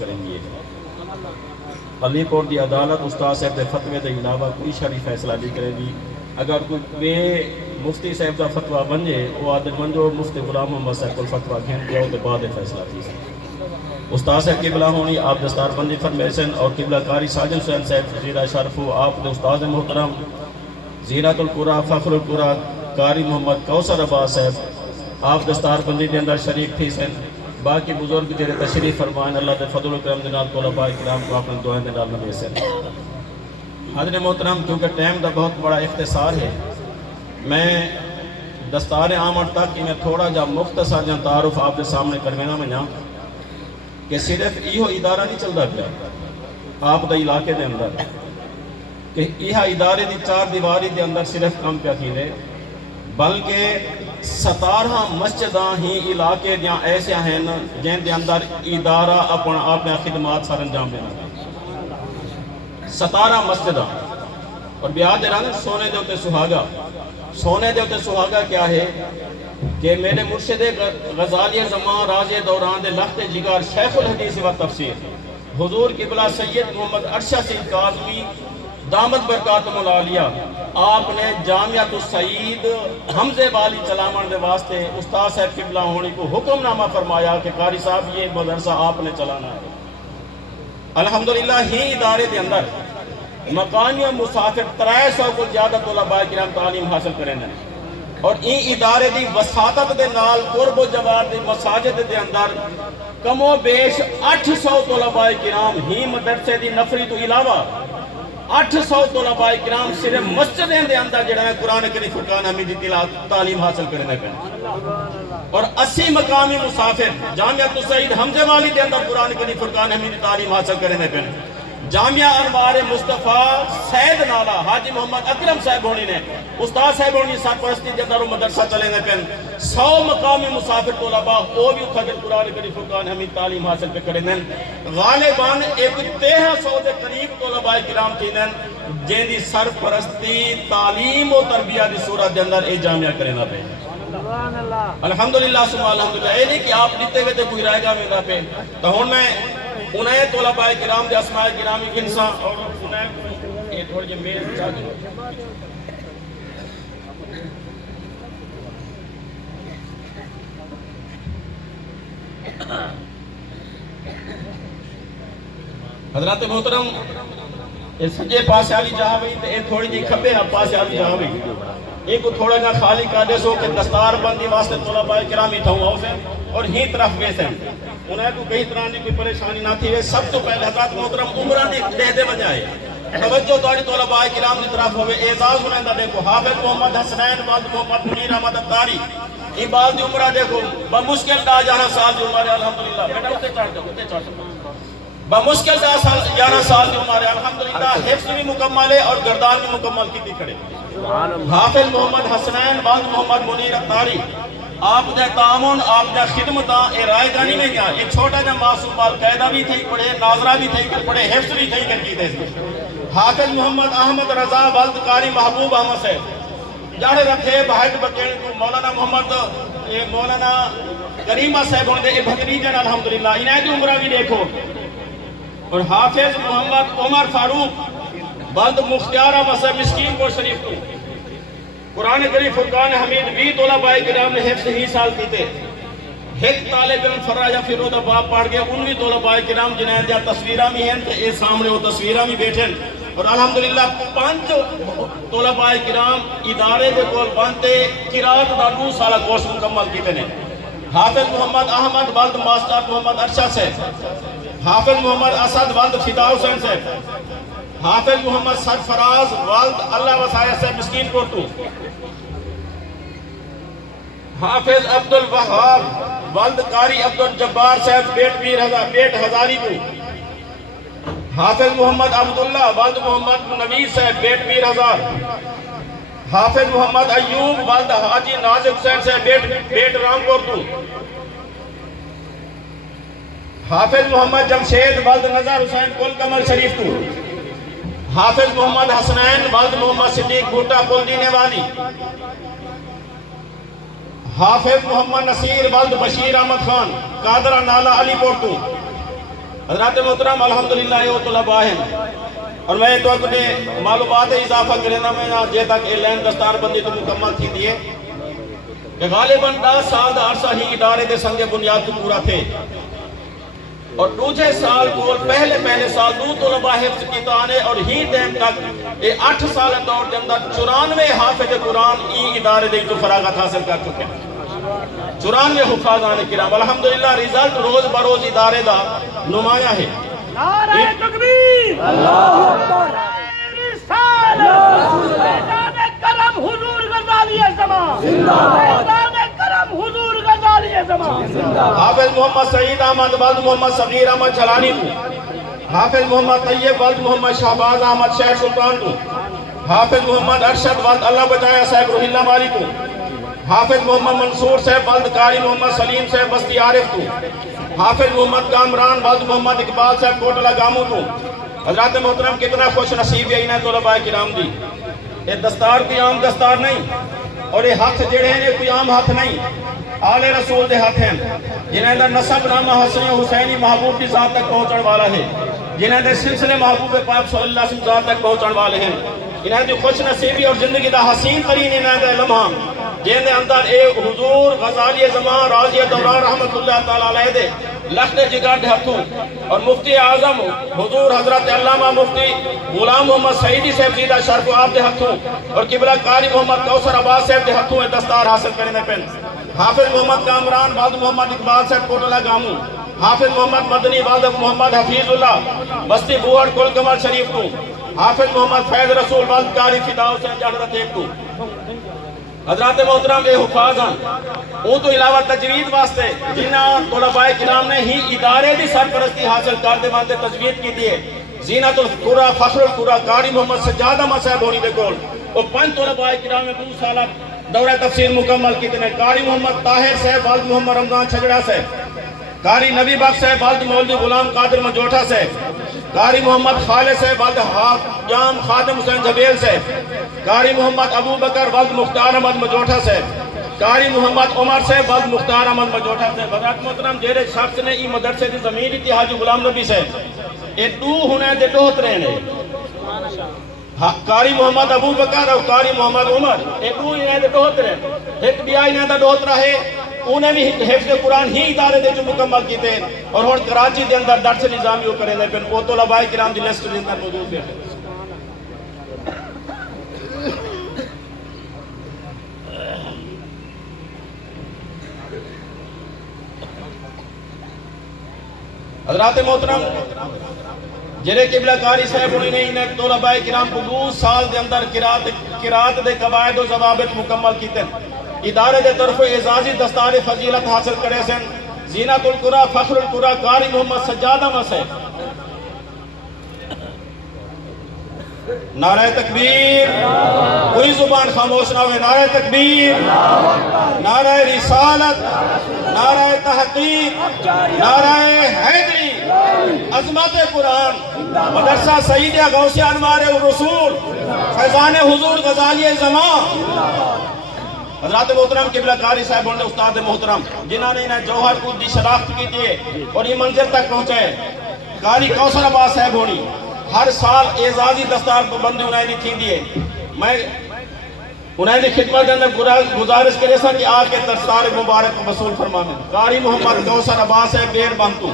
کریں گے۔ علی پور دی عدالت استاد صاحب دے فتوے دے علاوہ کوئی شرعی فیصلہ نہیں کرے گی۔ اگر کوئی بے مفتی صاحب دا فتویٰ بنجے وہ آدھے بنجو مفتی غلام محمد صاحب کو فتویٰ گھن دیا تو بعد فیصلہ کی سکتے۔ استاد صاحب قبلہ ہونی آپ دستار بندی فرمیسن اور قبلہ کاری ساجد حسین صاحب زیرہ شرفو آپ دے استاد محترم زینت القرآن فخر القرآن قاری محمد کوثر عباس صاحب آپ دستار بندی دے اندر شریک تھی سن۔ باقی بزرگ جڑے تشریف فرمائیں اللہ دے فضل و کرم دے نال طلباء کرام کو اپنے دعائیں دے نال نویس سن۔ حضرت محترم کیونکہ ٹائم دا بہت بڑا اختصار ہے، میں دستار عامر تک میں تھوڑا جا مختصر جا تعارف آپ دے سامنے کرمینا میں جاؤں کہ صرف ایہو ادارہ نہیں چلتا پیا آپ دا علاقے دے اندر کہ یہ ادارے دی چار دیواری دے اندر صرف کم پیا کی دے، بلکہ 17 مسجداں ہی علاقے دیاں ایسے ہیں جن دے اندر ادارہ اپنا خدمات سر انجام دینا 17 مسجداں۔ اور بیاد رہا سونے دے ہوتے سہاگا، سونے دے ہوتے سہاگا کیا ہے کہ میرے مرشد غزالی زمان راز دوران دے لخت جگر شیخ الحدیث و تفسیر حضور قبلہ سید محمد ارشد سید کاظمی دامت برکاتم العالیہ آپ نے جامعۃ السعید حمزے والی چلاون دے واسطے استاد صاحب قبلہ ہونے کو حکم نامہ فرمایا کہ قاری صاحب یہ مدرسہ آپ نے چلانا ہے۔ الحمدللہ ہی ادارے دے اندر مقامی و مسافر 300 کو زیادہ طلباء کرام تعلیم حاصل کریں ہیں، اور این ادارے دی وساطت دے نال قرب و جوار دی مساجد دے اندر کم و بیش 800 طلباء کرام ہی مدرسے دی نفری تو علاوہ 800 طلباء کرام صرف مسجدیں دے اندر جڑا ہے قرآن کریم فرقان حمیدی تعلیم حاصل کرنے پہ، اور 80 مقامی مسافر جامعۃ السعید حمزے والی دے اندر قرآن کریم فرقان حمیدی تعلیم حاصل کرنے پہ۔ جامعہ انوار مصطفیٰ سید نالا حاجی محمد اکرم صاحب ہونی نے استاد صاحب ہونی سرپرستی دے اندر مدرسہ چلے پہ 100 مقامی مسافر طلباء وہ بھی اتھا کے قرآن کریم فرقان حمید تعلیم حاصل پہ کریں دیں۔ غالباً ایک 1300 دے قریب طلباء کرام تھی دیں جن دی سرپرستی تعلیم و تربیہ دی صورت دے اندر اے جامعہ کریں پہ۔ الحمدللہ سبحان الحمدللہ اے نہیں کہ آپ لیتے ہوئے تے کوئی رائے گا میں پہ تو ہون میں انہیں طلباء کرام دے اسماء کرامی کنسا اور انہیں یہ تھوڑی جی میل چاہ دیں۔ حضرات محترم اس سجے پاسے آلی جہاں بھی تے تھوڑی جی کھبے پاسے آلی جہاں بھی ایک تھوڑا جا خالی کادے سو کہ دستار بندی واسطے طلباء کرامی تھا ہوا اسے اور ہی طرف گئے انہیں تو کئی طرح کی پریشانی نہ تھی سب تو پہلے حضرات محترم عمرہ دے دے بجائے توجہ توڑی طلباء کرام کی طرف ہوئے اعزاز ہونے دا دیکھو حافظ محمد حسنین والد محمد منیر احمد اتاری ایبال دی عمرہ دیکھو بمشکل دا 11 سال دی عمر الحمدللہ بیٹا اتے چڑھ دو بمشکل دا 11 سال دی عمر الحمدللہ حفظ بھی مکمل ہے اور گردان بھی مکمل کی دی کھڑے حافظ محمد حسنین والد محمد منیر اتاری آپ دے تعاون آپ دے خدمتاں اے رائے گانی میں گیا یہ چھوٹا جا معصوم بال قیدہ بھی تھی پڑھے ناظرہ بھی تھی کر پڑھے حفظ بھی تھی کر کی دے حافظ محمد احمد رضا والد قاری محبوب احمد سے جاڑے رکھے بہت بکیڑ کو مولانا محمد مولانا کریمہ صاحب ہونے دے بھتریجن الحمدللہ انہیں دی عمرہ بھی دیکھو اور حافظ محمد عمر فاروق والد مختار احمد سے مسکین کو شریف کو قرآن کریم فرقان حمید 20 طلباء کرام نے حفظ ہی سال کیتے ایک طالب علم فراجہ فیرود باب پڑھ گئے 19 طلباء کرام جنہیں دیا تصویرہ بھی ہیں تو اس سامنے وہ تصویرہ بھی بیٹھیں اور الحمدللہ 5 طلباء کرام ادارے دے کول بانتے قرات دا 2 سالہ کورس مکمل کیتے ہیں حافظ محمد احمد والد ماسٹر محمد ارشد سے حافظ محمد اسد والد فدا حسین سے حافظ محمد سرفراز والد اللہ وسائع سے مسکین کوٹو حافظ عبد الوہاب والد قاری عبد الجبار صاحب بیٹ ہزاری کو حافظ محمد عبداللہ والد محمد نویر صاحب بیٹ میر ہزار حافظ محمد ایوب والد حاجی نازک حسین صاحب بیٹ رام کوٹو حافظ محمد جمشید والد نظر حسین کل کمر شریف کو حافظ محمد حسنین والد محمد صدیق بھوٹا کل دینے والی حافظ محمد نصیر والد بشیر احمد خان قادرہ نالا علی پورتو حضرات محترم الحمدللہ یہ طلباء ہیں اور میں تو اپنے معلومات اضافہ کرنا میں جے تک اعلان دستار بندی تو مکمل تھی دیئے کہ غالباً 10 سال دا عرصہ ہی ادارے دے سنگ بنیاد کو پورا تھے اور دوجے سال کو پہلے سال دو طلباء حفظ کی تانے اور ہی ٹائم تک یہ 8 سال دور کے اندر 94 حافظ قرآن ای ادارے دے جو فراغت حاصل کر چکے ہیں 94 حفاظان کرام الحمدللہ رزلٹ روز بروز ادارے دا نمایاں ہے نعرہ تکبیر اللہ اکبر رسالت میدان کرم حضور غزالی زمان زندہ باد میدان کرم حضور غزالی زمان زندہ باد حافظ محمد سعید احمد ولد محمد صغیر احمد چلانی کو حافظ محمد طیب ولد محمد شہباز احمد شیخ سلطان کو حافظ محمد ارشد ولد اللہ بچایا صاحب روح اللہ ماری کو حافظ محمد منصور صاحب ولد قاری محمد سلیم صاحب بستی عارف کو حافظ محمد کامران ولد محمد اقبال صاحب کوٹلہ گاموں کو حضرات محترم کتنا خوش نصیب ہے انہیں طلباء کرام دی یہ دستار کوئی عام دستار نہیں اور یہ ہاتھ جڑے ہیں یہ کوئی عام ہاتھ نہیں آل رسول دے ہاتھ ہیں جنہیں دا نسب نامہ حسن حسینی محبوب کی ذات تک پہنچن والا ہے جنہیں دے سلسلے محبوب پاک صلی اللہ علیہ وسلم ذات تک پہنچن والے ہیں انہیں دی خوش نصیبی اور زندگی دا حسین ترین انہیں دا لمحہ جن دے اندر اے حضور غزالی زمان راضی دوران رحمت اللہ تعالیٰ علیہ دے لخت جگر دے ہتھوں اور مفتی اعظم حضور حضرت علامہ مفتی غلام محمد سعیدی صاحب زیدہ شرف و آپ دے ہتھوں اور قبلہ قاری محمد کوثر عباس صاحب دے ہتھوں دستار حاصل کرنے پن حافظ محمد کامران ولد محمد اقبال صاحب کوٹلہ گاموں حافظ محمد مدنی ولد محمد حفیظ اللہ بستی بوہڑ کل کمر شریف کو حافظ محمد فیض رسول ولد قاری فداؤ صاحب جہرت ایک کو حضرات محترم اے حفاظاں اون تو علاوہ تجوید واسطے جنہ طلباء کرام نے ہی ادارے دی سرپرستی حاصل کردے واسطے تجوید کی دیئے زینت القرآن فخر القرآن قاری محمد سجادہ صاحب ہونی دے کول اور 5 طلباء کرام میں 2 سالہ دورہ تفسیر مکمل کی دینے قاری محمد طاہر صاحب ولد محمد رمضان چھجڑا صاحب قاری نبی بخش صاحب ولد مولوی غلام قادر مجوٹھا صاحب قاری محمد خالد صاحب ولد حاجام خادم حسین جبیل صاحب قاری محمد ابو بکر ولد مختار احمد مجوٹھا صاحب قاری محمد عمر صاحب ولد مختار احمد مجوٹھا صاحب حضرات محترم جیرے شخص نے ای مدرسے دی زمین تھی حاجی غلام نبی صاحب اے 2 ہونے دے دوہت رہنے قاری محمد ابو بکر اور قاری محمد عمر اے 2 انہیں دے دوہت رہنے ایک بیا انہیں دے دوہت رہے انہیں بھی حفظ قرآن ہی ادارے دے جو مکمل کی دے اور ہون کراچی دے اندر درس نظامی ہو کرے دے پھر وہ طلباء کرام دی لسٹ دے اندر موجود ہے حضرات محترم جرے قبلہ قاری صاحب انہیں طلباء کرام کو 2 سال دے اندر قرات دے قواعد و ضوابط مکمل کیتے ادارے دے طرف اعزازی دستار فضیلت حاصل کرے سن زینت القرآن فخر القرآن قاری محمد سجادہ صاحب نعرہ تکبیر کوئی زبان خاموش نہ ہوئے نعرہ تکبیر نعرہ رسالت نعرہ تحقیق نعرہ حیدری عظمت قرآن مدرسہ سیدیہ غوثیہ انوار الرسول فیضان حضور غزالی زمان حضرات محترم قبلہ قاری صاحب نے استاد محترم جنہوں نے انہیں جوہر کو دی شناخت کی دیئے اور یہ منزل تک پہنچے قاری کوثر عباس صاحب ہونی ہر سال اعزازی دستار بندی انہیں دی تھی دیئے میں انہیں دی خدمت دے اندر گزارش کرے سا کہ آج کے دستار مبارک کو وصول فرمانے قاری محمد کوثر عباس صاحب بیر بانتو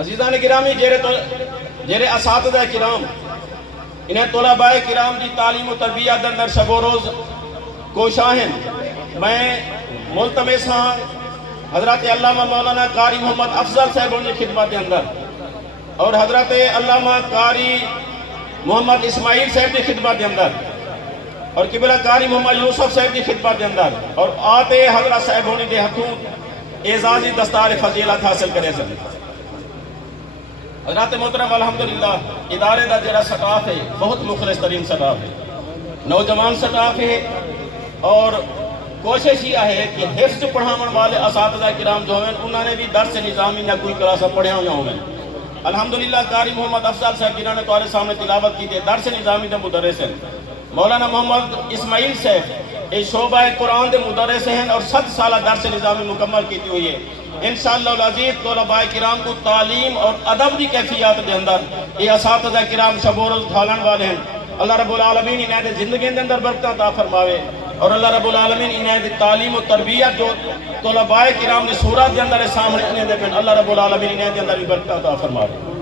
عزیزان گرامی جیرے اساتذہ کرام انہیں طلباء کرام دی تعلیم و تربیت اندر شب و روز کوشاں ہیں میں ملتمس ہاں حضرت علامہ مولانا قاری محمد افضل صاحب ان کی خدمت اندر اور حضرت علامہ قاری محمد اسماعیل صاحب کی خدمت اندر اور قبلہ قاری محمد یوسف صاحب کی خدمت اندر اور آتے حضرت صاحب ہونے دے ہتھوں اعزازی دستار فضیلت حاصل کرے سن حضرات محترم الحمدللہ ادارے دا جرا سٹاف ہے بہت مخلص ترین سٹاف ہے نوجوان سٹاف ہے اور کوشش یہ ہے کہ حفظ پڑھاون والے اساتذہ کرام جو ہیں انہوں نے بھی درس نظامی نہ کوئی کلاسہ پڑھے ہوں گے الحمدللہ قاری محمد افضل صاحب جنہوں نے تمہارے سامنے تلاوت کی تھی درس نظامی دے مدرس ہیں مولانا محمد اسماعیل صاحب یہ شعبہ قرآن دے مدرس ہیں اور 7 سالہ درس نظامی مکمل کی ہوئی ہے. انشاءاللہ العزیز طلباء کرام کو تعلیم اور ادب کی کیفیات دے اندر یہ اساتذہ کرام شبور ڈھالن والے ہیں. اللہ رب العالمین انہیں دے زندگی دے اندر برکت عطا فرماوے اور اللہ رب العالمین انہیں دے تعلیم و تربیت جو طلباء کرام نے صورت دے اندر سامنے انہیں دے اللہ رب العالمین انہیں دے اندر بھی برکت عطا فرماوے.